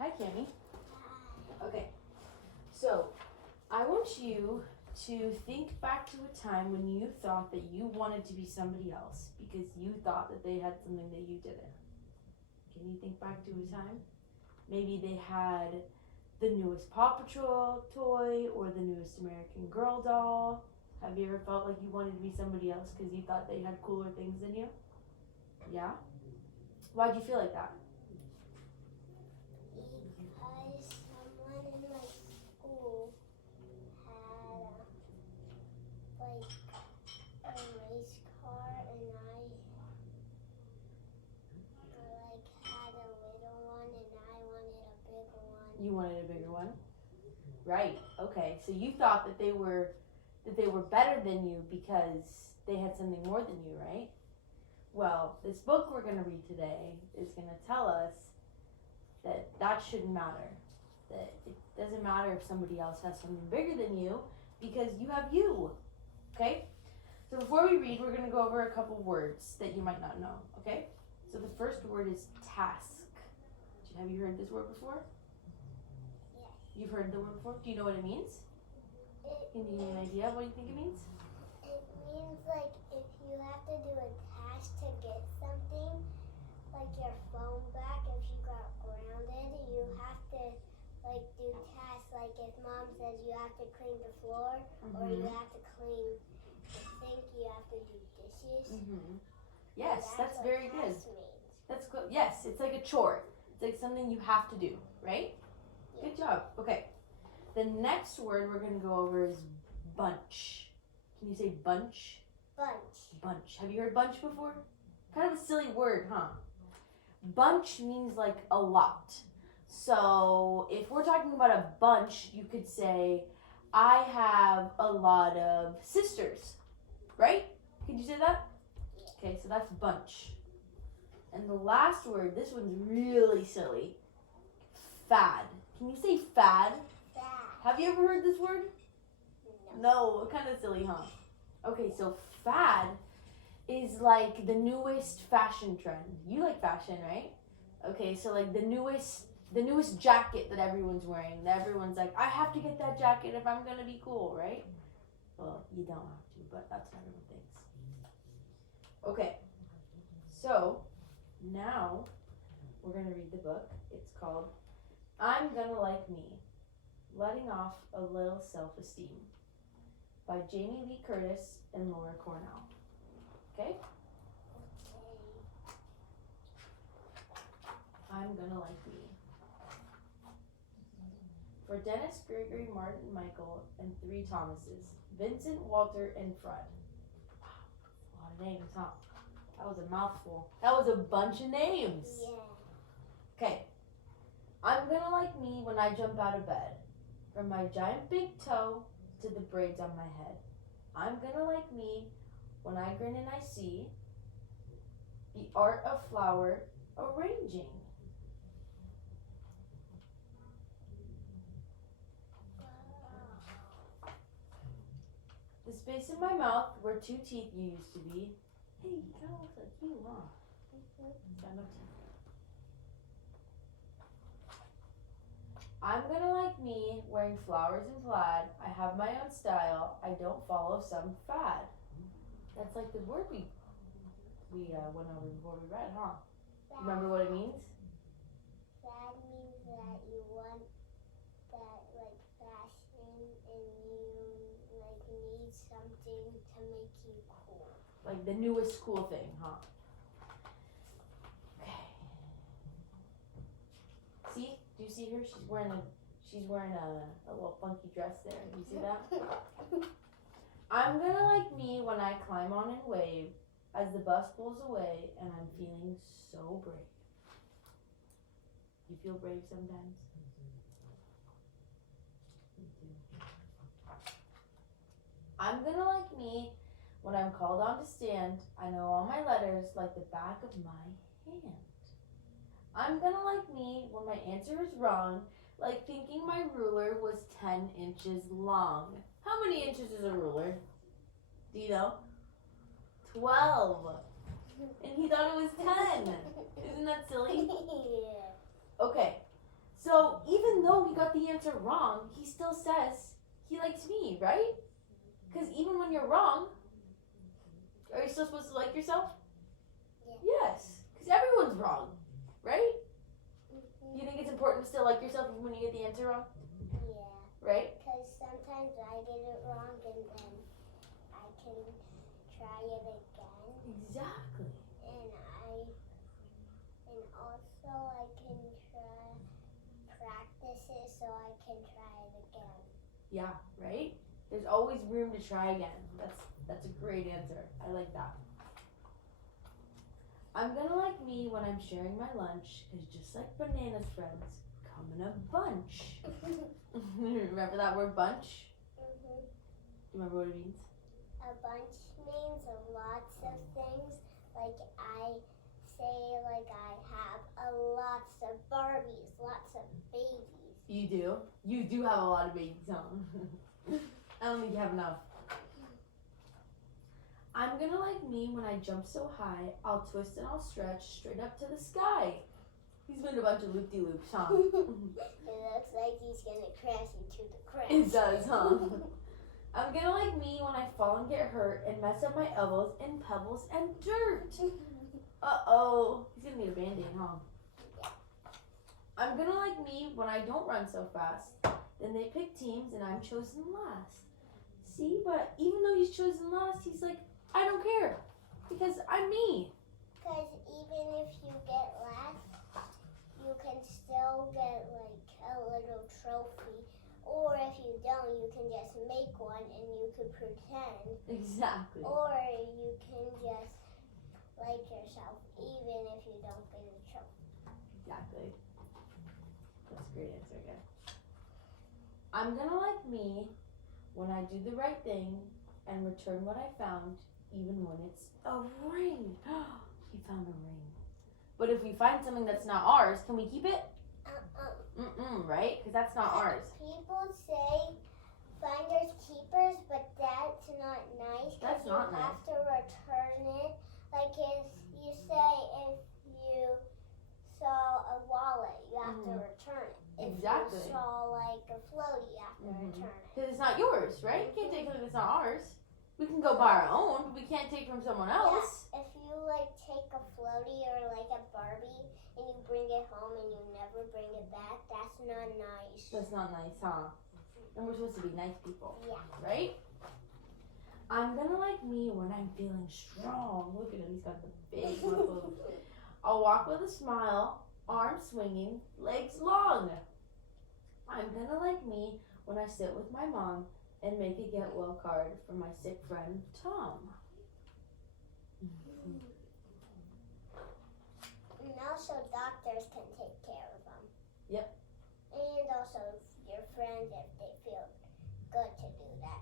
Hi, Cammy. Okay, so I want you to think back to a time when you thought that you wanted to be somebody else because you thought that they had something that you didn't. Can you think back to a time? Maybe they had the newest Paw Patrol toy or the newest American Girl doll. Have you ever felt like you wanted to be somebody else because you thought they had cooler things than you? Yeah? Why'd you feel like that? Because someone in my school had a race car, and I had a little one, and I wanted a bigger one. You wanted a bigger one? Right. Okay. So you thought that they were better than you because they had something more than you, right? Well, this book we're going to read today is going to tell us that shouldn't matter. That it doesn't matter if somebody else has something bigger than you because you have you. Okay? So before we read, we're going to go over a couple words that you might not know. Okay? So the first word is task. Have you heard this word before? Yes. You've heard the word before? Do you know what it means? Can you give me an idea of what you think it means? It means like if you have to do a task to get something, like your phone back, if you got grounded, you have to do tasks. Like if mom says you have to clean the floor, or you have to clean the sink, you have to do dishes. Yes, that's very good. Means. That's good. Yes, it's like a chore. It's like something you have to do, right? Yeah. Good job. Okay. The next word we're going to go over is bunch. Can you say bunch? Bunch. Bunch. Have you heard bunch before? Kind of a silly word, huh? Bunch means like a lot. So if we're talking about a bunch, you could say, I have a lot of sisters, right? Could you say that? Yeah. Okay, so that's bunch. And the last word, this one's really silly. Fad. Can you say fad? Fad. Have you ever heard this word? No, kind of silly, huh? Okay, so fad is like the newest fashion trend. You like fashion, right? Okay, so like the newest jacket that everyone's wearing. That everyone's like, I have to get that jacket if I'm gonna be cool, right? Well, you don't have to, but that's what everyone thinks. Okay, so now we're gonna read the book. It's called I'm Gonna Like Me, Letting Off a Little Self-Esteem by Jamie Lee Curtis and Laura Cornell. Okay? I'm Gonna Like Me. For Dennis, Gregory, Martin, Michael, and 3 Thomases, Vincent, Walter, and Fred. Wow, a lot of names, huh? That was a mouthful. That was a bunch of names. Yeah. Okay. I'm gonna like me when I jump out of bed. From my giant big toe to the braids on my head. I'm gonna like me when I grin and I see the art of flower arranging. The space in my mouth where 2 teeth used to be. Hey, you kinda look like you, huh? Got no teeth. I'm gonna like me wearing flowers and plaid. I have my own style. I don't follow some fad. That's like the word we went over before we read, huh? Remember what it means? Fad means that you want that fashion, and you need something to make you cool. Like the newest cool thing, huh? Okay. See? Do you see her? She's wearing a little funky dress there. Do you see that? I'm gonna like me when I climb on and wave as the bus pulls away and I'm feeling so brave. You feel brave sometimes? Me too. I'm gonna like me when I'm called on to stand. I know all my letters like the back of my hand. I'm gonna like me when my answer is wrong, like thinking my ruler was 10 inches long. How many inches is a ruler? Do you know? 12. And he thought it was 10. Isn't that silly? Yeah. Okay, so the answer wrong, he still says he likes me, right? Because even when you're wrong, are you still supposed to like yourself? Yeah. Yes, because everyone's wrong, right? Mm-hmm. You think it's important to still like yourself even when you get the answer wrong, Yeah. right? Because sometimes I get it wrong and then I can try it again. Exactly. And also I can practice it so I can try it again. Yeah, right? There's always room to try again. That's a great answer. I like that. I'm gonna like me when I'm sharing my lunch, because just like Banana's friends, come in a bunch. Remember that word bunch? Mm-hmm. Do you remember what it means? A bunch means lots of things. Like I say, like I have lots of Barbies, lots of babies. You do? You do have a lot of babies, huh? I don't think you have enough. I'm gonna like me when I jump so high, I'll twist and I'll stretch straight up to the sky. He's doing a bunch of loop-de-loops, huh? It looks like he's gonna crash into the crash. It does, huh? I'm gonna like me when I fall and get hurt and mess up my elbows in pebbles and dirt. Uh-oh. He's gonna need a Band-Aid, huh? I'm gonna like me when I don't run so fast. Then they pick teams and I'm chosen last. See, but even though he's chosen last, he's like, I don't care. Because I'm me. Because even if you get last, you can still get like a little trophy. Or if you don't, you can just make one and you can pretend. Exactly. Or you can just like yourself even if you don't get a trophy. Exactly. That's a great answer again. I'm gonna like me when I do the right thing and return what I found, even when it's a ring. He found a ring. But if we find something that's not ours, can we keep it? Right? Because that's not ours. People say finders keepers, but that's not nice. That's not nice. You have to return it. Like if you say if you saw a wallet, you have to return it. Exactly. If you saw like a floaty, you have to return it. Because it's not yours, right? You can't take something that's not ours. We can go buy our own, but we can't take from someone else. Yeah, if you like take a floaty or like a Barbie and you bring it home and you never bring it back, that's not nice. That's not nice, huh? And we're supposed to be nice people. Yeah. Right? I'm gonna like me when I'm feeling strong. Look at him, he's got the big muscles. I'll walk with a smile, arms swinging, legs long. I'm gonna like me when I sit with my mom and make a get well card for my sick friend Tom. And also doctors can take care of them. Yep. And also your friends if they feel good to do that.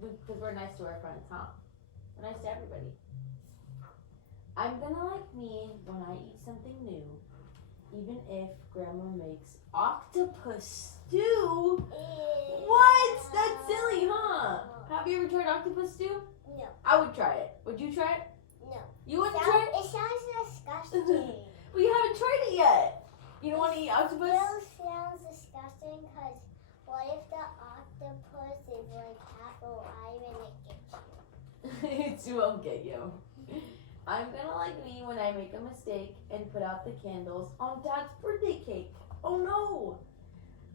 Because we're nice to our friends, huh? We're nice to everybody. I'm gonna like me when I eat something new, even if Grandma makes octopus stew. What? That's silly, huh? Have you ever tried octopus stew? No. I would try it. Would you try it? No. You wouldn't try it? It sounds disgusting. Well, you haven't tried it yet. You don't want to eat octopus? It still sounds disgusting because what if the octopus is like half alive and it gets you? It won't get you. I'm gonna like me when I make a mistake and put out the candles on Dad's birthday cake. Oh no!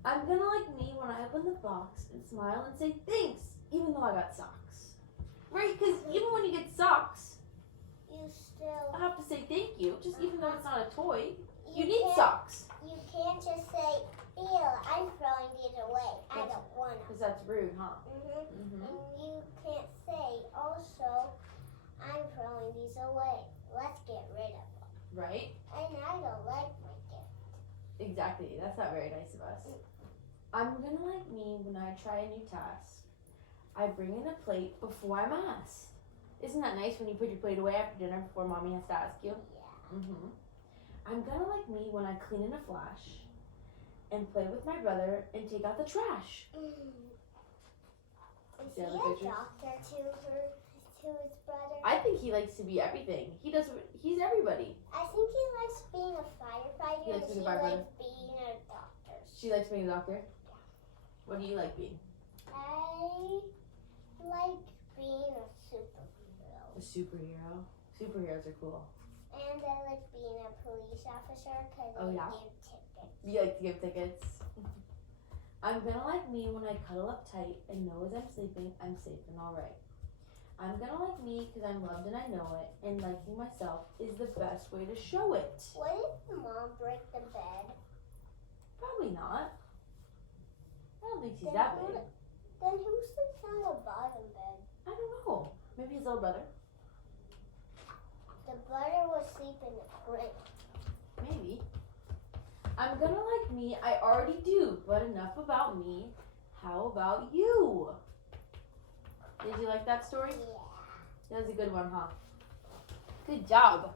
I'm gonna like me when I open the box and smile and say thanks, even though I got socks. Right? Because even when you get socks, you still I have to say thank you, just even though it's not a toy. You need can't- socks. You can't just say, ew, I'm throwing these away. I don't want them. Because that's rude, huh? And you can't say, also, I'm throwing these away. Let's get rid of them. Right? And I don't like my gift. Exactly. That's not very nice of us. I'm gonna like me when I try a new task. I bring in a plate before I'm asked. Isn't that nice when you put your plate away after dinner before Mommy has to ask you? Yeah. I'm gonna like me when I clean in a flash and play with my brother and take out the trash. Is See he all the a pictures? doctor to his brother? I think he likes to be everything. He's everybody. I think he likes being a firefighter He likes and being he a firefighter. likes being a doctor. She likes being a doctor? What do you like being? I like being a superhero. A superhero? Superheroes are cool. And I like being a police officer because Oh, I yeah? give tickets. You like to give tickets? I'm gonna like me when I cuddle up tight and know as I'm sleeping, I'm safe and alright. I'm gonna like me because I'm loved and I know it, and liking myself is the best way to show it. What if mom break the bed? Probably not. I don't think she's Then that who- big. Then who sleeps on the bottom bed? I don't know. Maybe his little brother? The brother will sleep in the crib. Maybe. I'm gonna like me, I already do, but enough about me. How about you? Did you like that story? Yeah. That was a good one, huh? Good job.